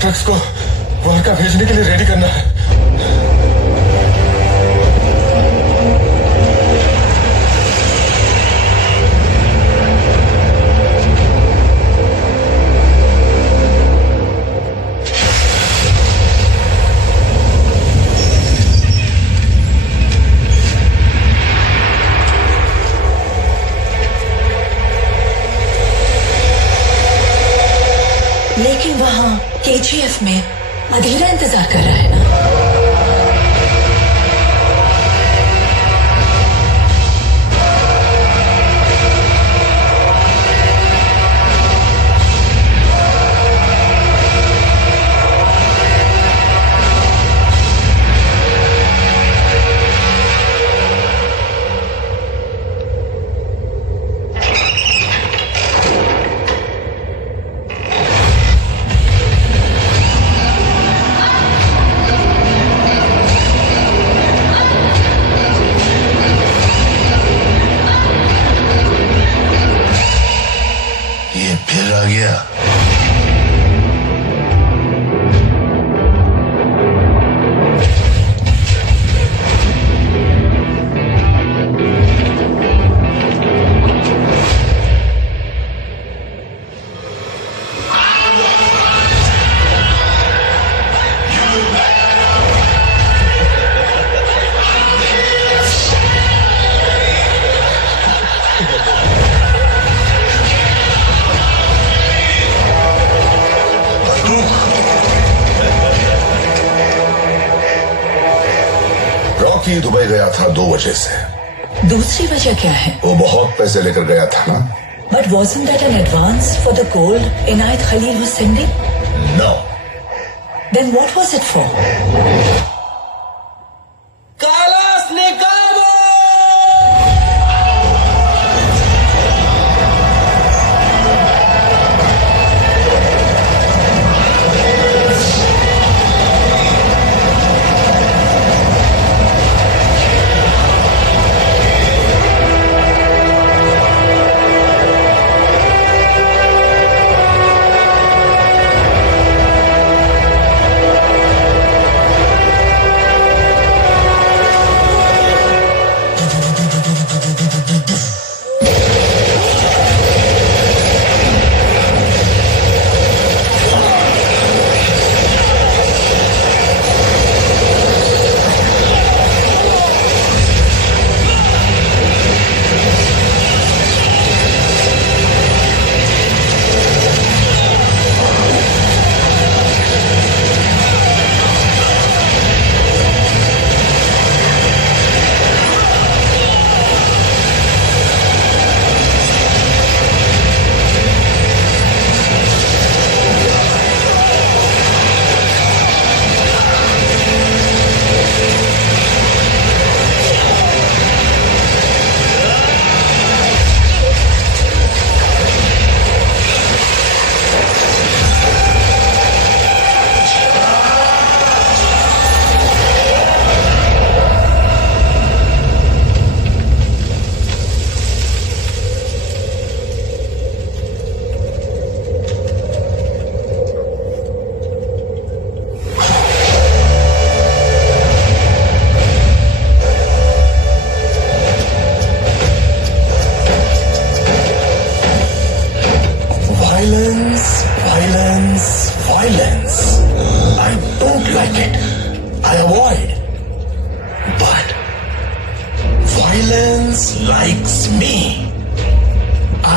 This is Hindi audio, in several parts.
ट्रक्स को वहां का भेजने के लिए रेडी करना है। लेकिन वहां केजीएफ में अधीरा इंतजार कर रहा है ना। फिर आ गया। रॉकी दुबई गया था 2 वजह से। दूसरी वजह क्या है? वो बहुत पैसे लेकर गया था ना। But wasn't that an advance for the gold Inayat Khalil was sending? No. Then what was it for? Violence. I don't like it. I avoid. But violence likes me.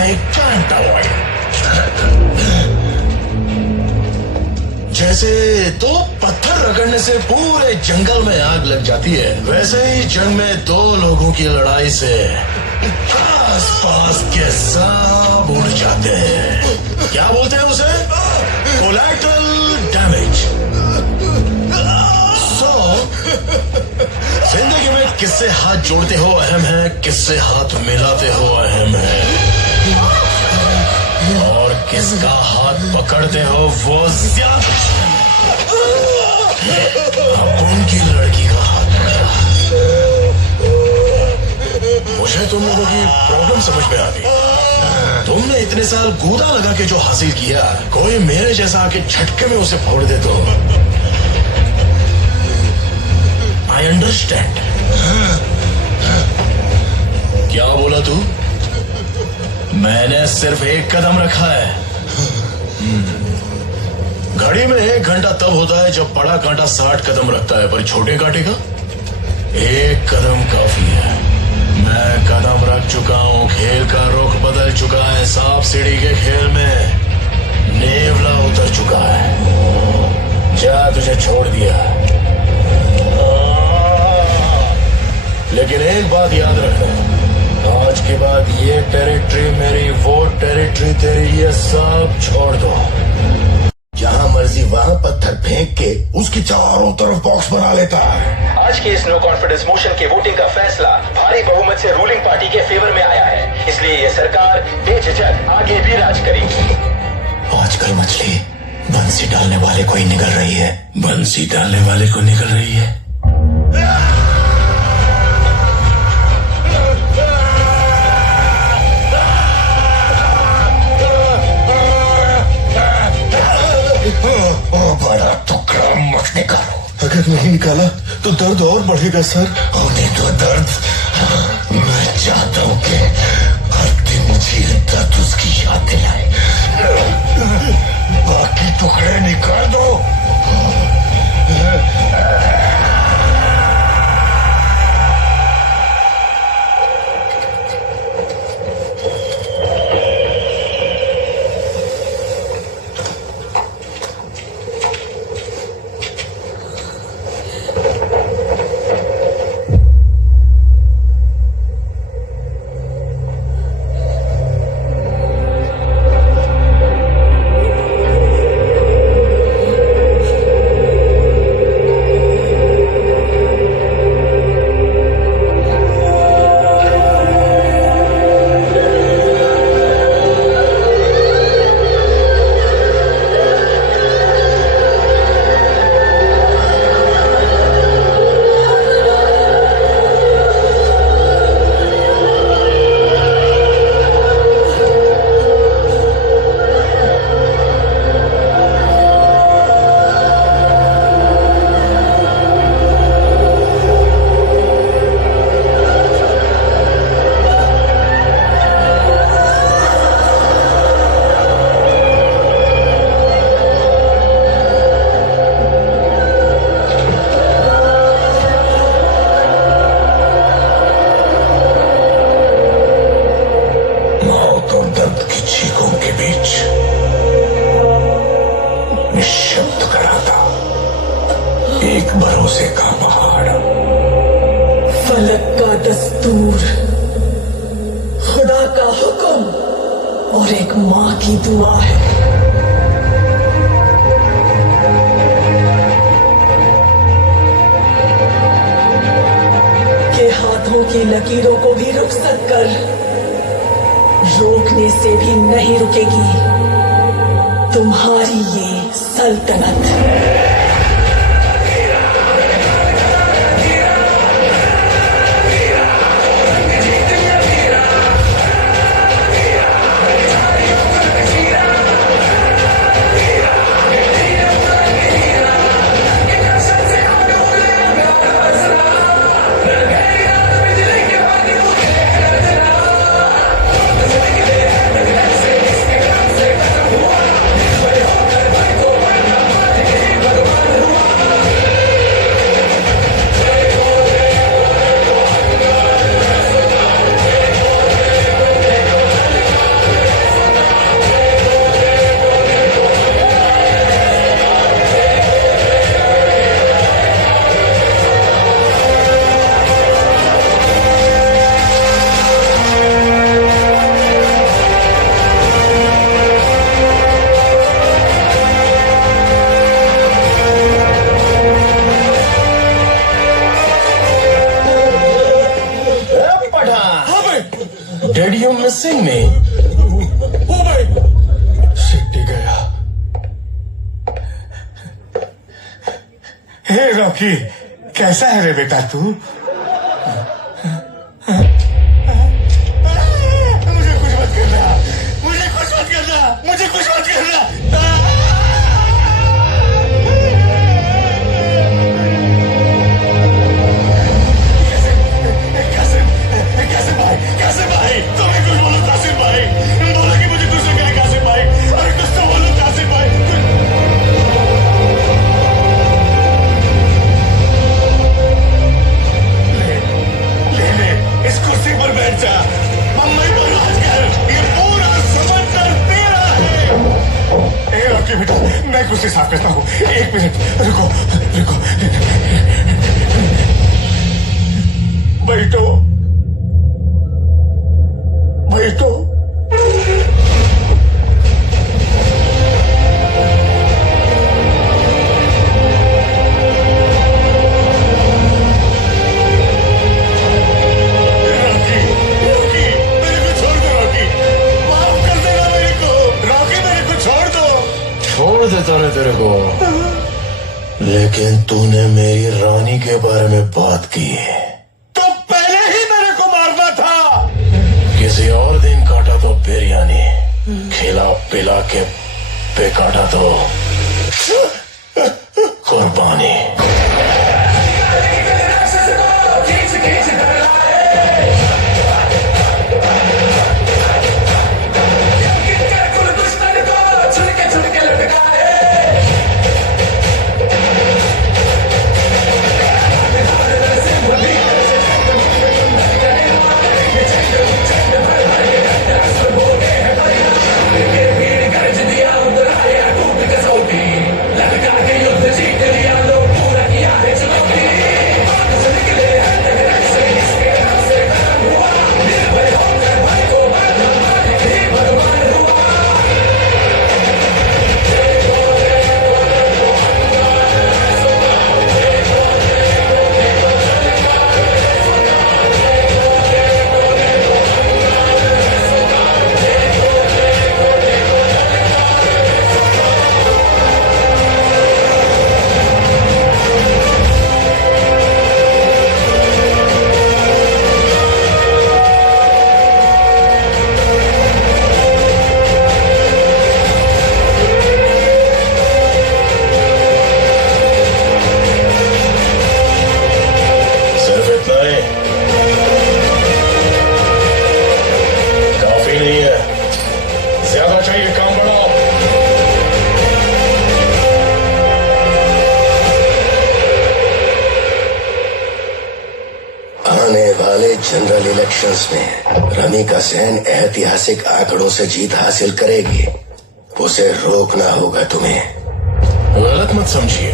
I can't avoid. जैसे दो पत्थर रगड़ने से पूरे जंगल में आग लग जाती है, वैसे ही जंग में 2 लोगों की लड़ाई से आस-पास के सब उड़ जाते हैं। क्या बोलते हैं उसे? Collateral damage. जिंदगी में किससे हाथ जोड़ते हो अहम है, किससे हाथ मिलाते हो अहम है, और किसका हाथ पकड़ते हो वो ज्यादा। अब उनकी लड़की का हाथ पकड़ा। मुझे तुम लोगों की प्रॉब्लम समझ में आ गई। तुमने इतने साल कूदा लगा के जो हासिल किया, कोई मेरे जैसा आके झटके में उसे फोड़ दे तो आई अंडरस्टैंड। क्या बोला तू? मैंने सिर्फ एक कदम रखा है। घड़ी में 1 घंटा तब होता है जब बड़ा कांटा 60 कदम रखता है, पर छोटे कांटे का 1 कदम काफी है। मैं कदम रख चुका हूँ, खेल का रुख बदल चुका है, सांप सीढ़ी के खेल में नेवला उतर चुका है। जा, तुझे छोड़ दिया, लेकिन एक बात याद रखना, आज के बाद ये टेरिटरी मेरी, वो टेरिटरी तेरी, ये सब छोड़ दो। जहाँ मर्जी वहाँ पत्थर फेंक के उसकी चारों तरफ बॉक्स बना लेता है। आज के इस नो कॉन्फिडेंस मोशन के वोटिंग का फैसला भारी बहुमत से रूलिंग पार्टी के फेवर में आया है, इसलिए ये सरकार बेझिझक आगे भी राज करेगी। आजकल मछली बंसी डालने वाले को ही निकल रही है। बंसी डालने वाले को निकल रही है। बड़ा टुकड़ा मत निकालो। अगर नहीं निकाला तो दर्द और बढ़ेगा सर। होने दो दर्द। मैं चाहता हूँ कि हर दिन मुझे दर्द उसकी याद दिलाए। बाकी टुकड़े निकाल दो। एक भरोसे का पहाड़। फलक का दस्तूर, खुदा का हुक्म और एक माँ की दुआ है। के हाथों की लकीरों को भी रुखसत कर, रोकने से भी नहीं रुकेगी तुम्हारी ये सल्तनत। Did you missing me? ओ भाई सिटी गया। हे रॉकी, कैसा है रे बेटा तू? मुझे कुछ मत करना, मैं कुछ साफ करता हूँ, 1 मिनट रुको रुको। बैठो बैठो। देता ना तेरे को, लेकिन तूने मेरी रानी के बारे में बात की तो पहले ही मेरे को मारना था। किसी और दिन काटा तो बिरयानी, खिला पिला के पे काटा तो कुर्बानी। जनरल इलेक्शंस में रमिका सेन ऐतिहासिक आंकड़ों से जीत हासिल करेगी। उसे रोकना होगा तुम्हें। गलत मत समझिए,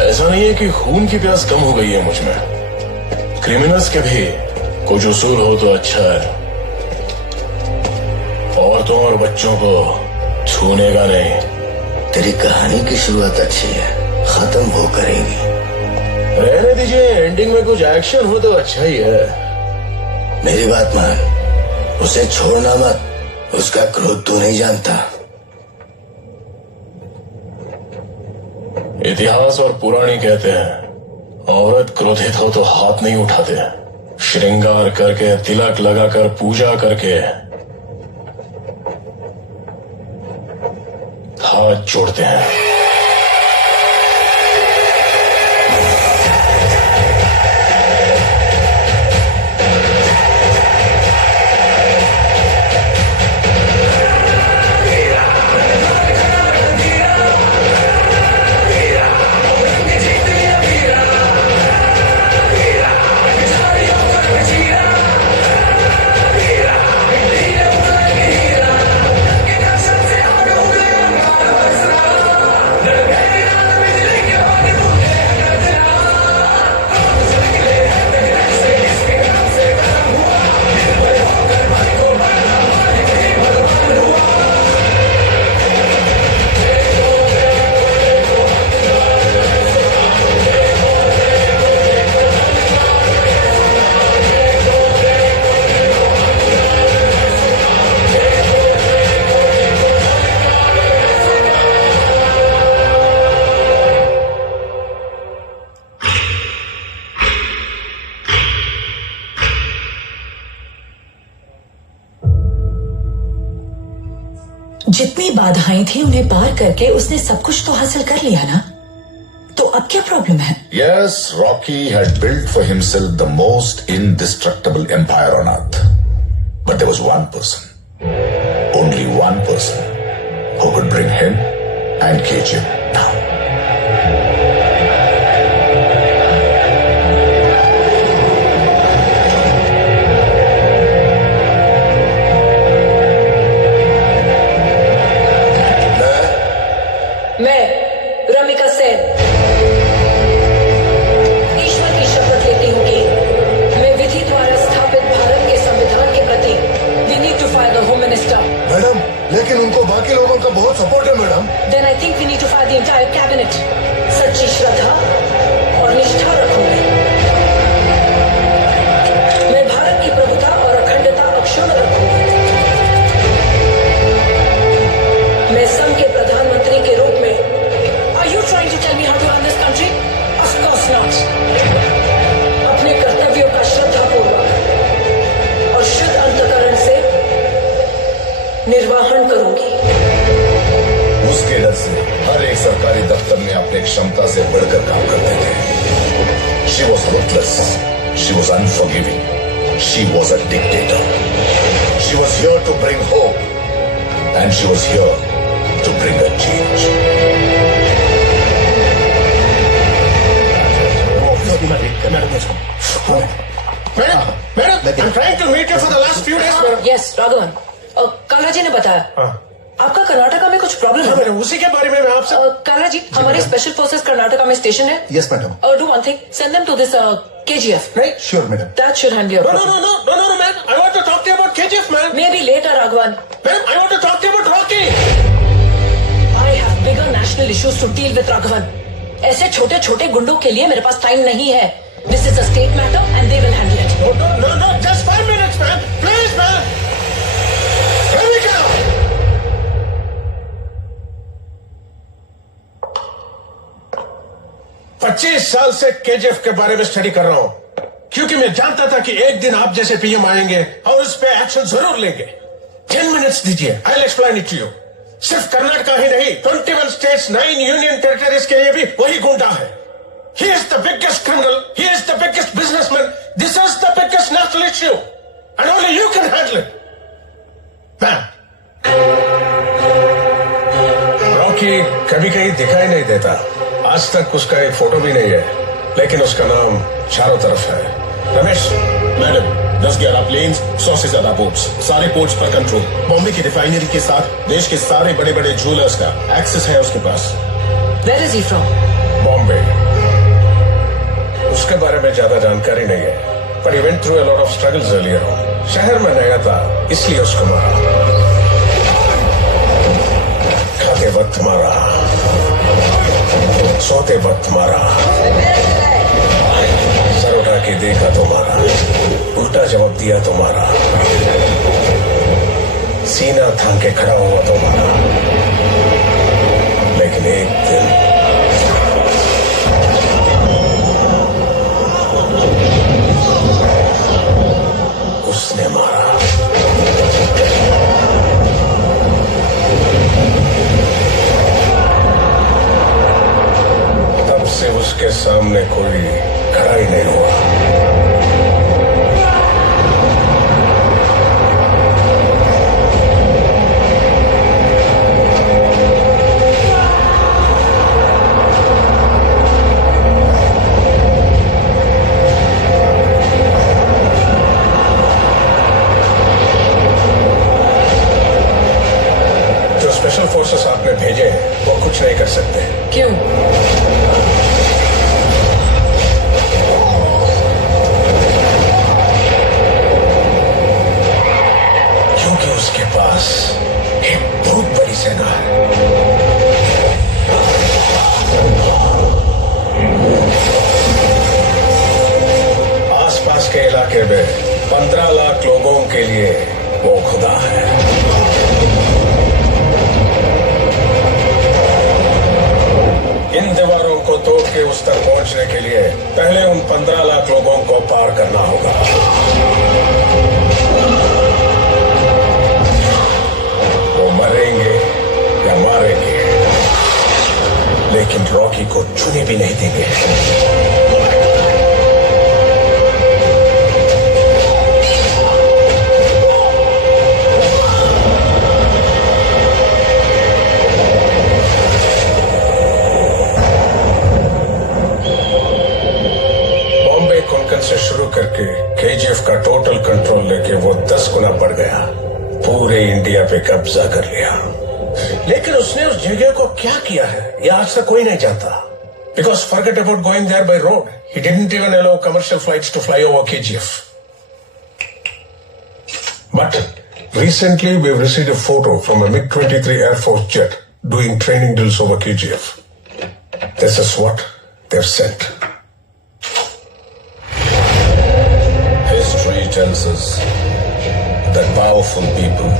ऐसा नहीं है कि खून की प्यास कम हो गई है मुझ में। क्रिमिनल्स के भी कुछ उसूल हो तो अच्छा है। औरतों और बच्चों को छूने का नहीं। तेरी कहानी की शुरुआत अच्छी है, खत्म वो करेगी। रहने दीजिए, एंडिंग में कुछ एक्शन हो तो अच्छा ही है। मेरी बात मान, उसे छोड़ना मत। उसका क्रोध तू नहीं जानता। इतिहास और पुराणी कहते हैं, औरत क्रोधित हो तो हाथ नहीं उठाते, श्रृंगार करके, तिलक लगाकर, पूजा करके हाथ जोड़ते हैं। जितनी बाधाएं थी उन्हें पार करके उसने सब कुछ तो हासिल कर लिया ना, तो अब क्या प्रॉब्लम है? Yes, Rocky had built for himself the most indestructible empire on earth. But there was one person, only one person, who could bring him and KGM down. मैं उनका बहुत सपोर्ट है madam. Then I think we need to fire the entire cabinet. सच्ची श्रद्धा और निष्ठा रखूंगी। मैं भारत की प्रभुता और अखंडता अक्षुण्ण रखूंगी। मैं संघ के प्रधानमंत्री के रूप में are you trying to tell me how to run this country? Of course not. अपने कर्तव्यों का श्रद्धापूर्वक और शुद्ध अंतःकरण से निर्वाहन करूंगी। उसके डर से हर एक सरकारी दफ्तर में अपने क्षमता से बढ़कर काम करते थे। She was ruthless. She was unforgiving. She was a dictator. She was here to bring hope. And she was here to bring a change. Madam, I'm trying to meet you for the last few days, madam. Yes Raghavan, काला जी ने बताया आपका कर्नाटका में कुछ प्रॉब्लम है। मैडम, उसी के बारे में मैं आपसे काला जी, हमारी स्पेशल फोर्सेस कर्नाटका में स्टेशन है। Yes, madam. Do one thing, send them to this KGF, right? Sure, madam. That should handle your No, man. I want to talk to you about KGF, man. Maybe later Raghavan. Madam, I want to talk to you about Rocky. I have bigger national issues to deal with Raghavan. ऐसे छोटे छोटे गुंडों के लिए मेरे पास टाइम नहीं है। This is a state matter and they will handle it. No, just 5 minutes, man. Please, man. Let me go. पच्चीस साल से केजीएफ के बारे में स्टडी कर रहा हूं, क्योंकि मैं जानता था कि एक दिन आप जैसे पीएम आएंगे और उस पे एक्शन जरूर लेंगे। 10 मिनट्स दीजिए, I will explain it to you. सिर्फ कर्नाटका ही नहीं, 21 स्टेट्स, 9 यूनियन टेरिटरीज के लिए भी वही गुंडा है। He is the biggest criminal. He is the biggest businessman. This is the biggest national issue. And only you can handle it. Man. Rocky कभी कहीं दिखाई नहीं देता। आज तक उसका एक फोटो भी नहीं है, लेकिन उसका नाम चारों तरफ है। रमेश, मैडम, 10-11 प्लेन्स, 100 से ज्यादा बोट्स, सारे पोर्ट्स पर कंट्रोल। बॉम्बे की रिफाइनरी के साथ देश के सारे बड़े बड़े ज्वेलर्स का एक्सेस है उसके पास। Where is he from? Bombay. उसके बारे में ज्यादा जानकारी नहीं है, पर he went through a lot of struggles earlier on. शहर में नया था, इसलिए उसको मारा। खाते वक्त मारा, सोते वक्त मारा, सर उठा के देखा तो मारा, उल्टा जवाब दिया तो मारा, सीना थाम के खड़ा हुआ तो मारा। लेकिन एक दिन उसने मारा। तब से उसके सामने कोई खड़ा ही नहीं हुआ। स्पेशल फोर्सेस आपने भेजे हैं, वो कुछ नहीं कर सकते। क्यों? क्योंकि उसके पास एक बहुत बड़ी सेना है। आसपास के इलाके में 15 लाख लोगों के लिए वो खुदा है। इन दीवारों को तोड़ के उस तक पहुंचने के लिए पहले उन 15 लाख लोगों को पार करना होगा। वो मरेंगे या मारेंगे, लेकिन रॉकी को छूने भी नहीं देंगे। से शुरू करके केजीएफ का टोटल कंट्रोल लेके वो 10 गुना बढ़ गया, पूरे इंडिया पे कब्जा कर लिया। लेकिन उसने उस जगह को क्या किया है, ये आज तक कोई नहीं जानता। Because forget about going there by road, he didn't even allow commercial flights to fly over KGF. But Recently, we've received a photo from a MiG-23 Air Force jet doing training drills over KGF. This is what they've sent. History tells us that powerful people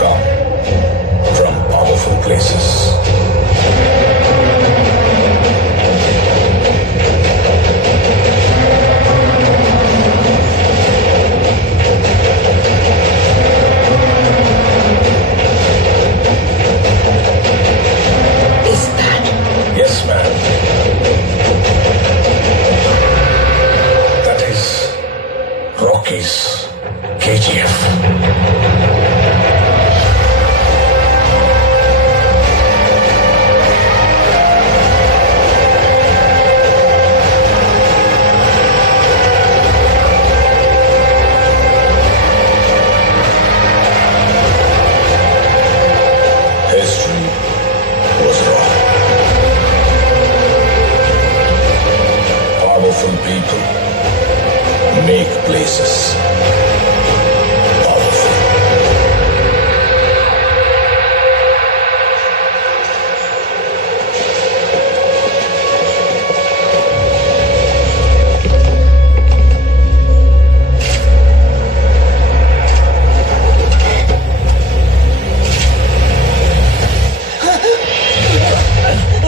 come from powerful places. Is that? Yes, ma'am. That is Rocky's KGF. History was wrong. Powerful people make places powerful.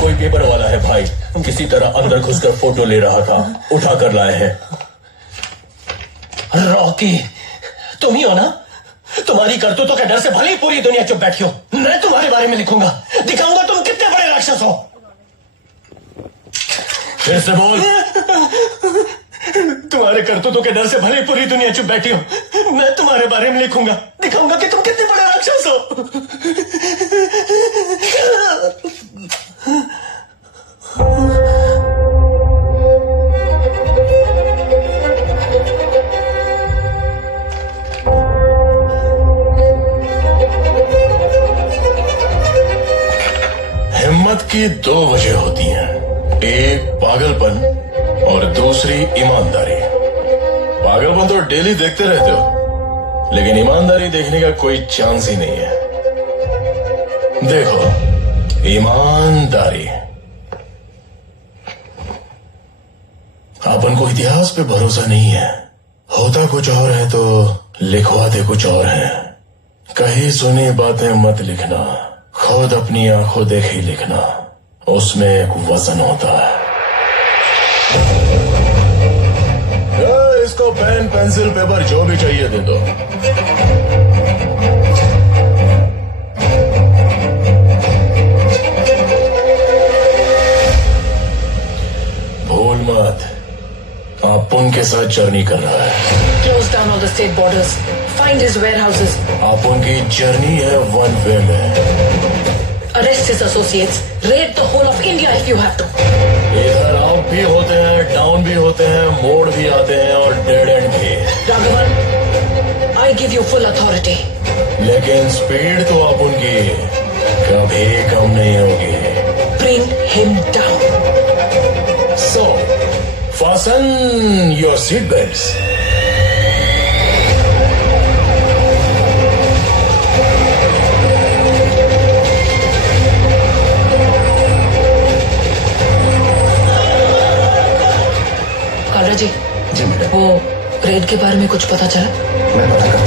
कोई पेपर वाला है भाई, किसी तरह अंदर घुसकर फोटो ले रहा था, उठा कर लाए हैं। रॉकी, तुम ही हो ना? तुम्हारी करतूतों के डर से भले ही पूरी दुनिया चुप बैठी हो। मैं तुम्हारे बारे में लिखूंगा, दिखाऊंगा तुम कितने बड़े राक्षस हो। फिर से बोल। तुम्हारे करतूतों के डर से भले ही पूरी दुनिया चुप बैठी हो, मैं तुम्हारे बारे में लिखूंगा, दिखाऊंगा कि तुम कितने बड़े राक्षस हो। हिम्मत की दो वजह होती हैं, एक पागलपन और दूसरी ईमानदारी। पागलपन तो डेली देखते रहते हो, लेकिन ईमानदारी देखने का कोई चांस ही नहीं है। देखो, ईमानदारी। अपन को इतिहास पे भरोसा नहीं है, होता कुछ और है तो लिखवाते कुछ और है। कही सुनी बातें मत लिखना, खुद अपनी आंखों देख ही लिखना, उसमें एक वजन होता है। इसको पेन पेंसिल पेपर जो भी चाहिए दे दो। भूल मत, आप उनके साथ जर्नी कर रहा है। Close down all the state borders. Find his warehouses. आप उनकी जर्नी है वन वे में। Arrest his associates. Raid the whole of India if you have to. इधर अप भी होते हैं, डाउन भी होते हैं, मोड़ भी आते हैं और डेड एंड भी। Raghavan, I give you full authority. लेकिन स्पीड तो आप उनकी कभी कम नहीं होगी। Bring him down. So, fasten your seat belts. Kalra ji, जी मैडम, वो रेड के बारे में कुछ पता चला? मैं पता कर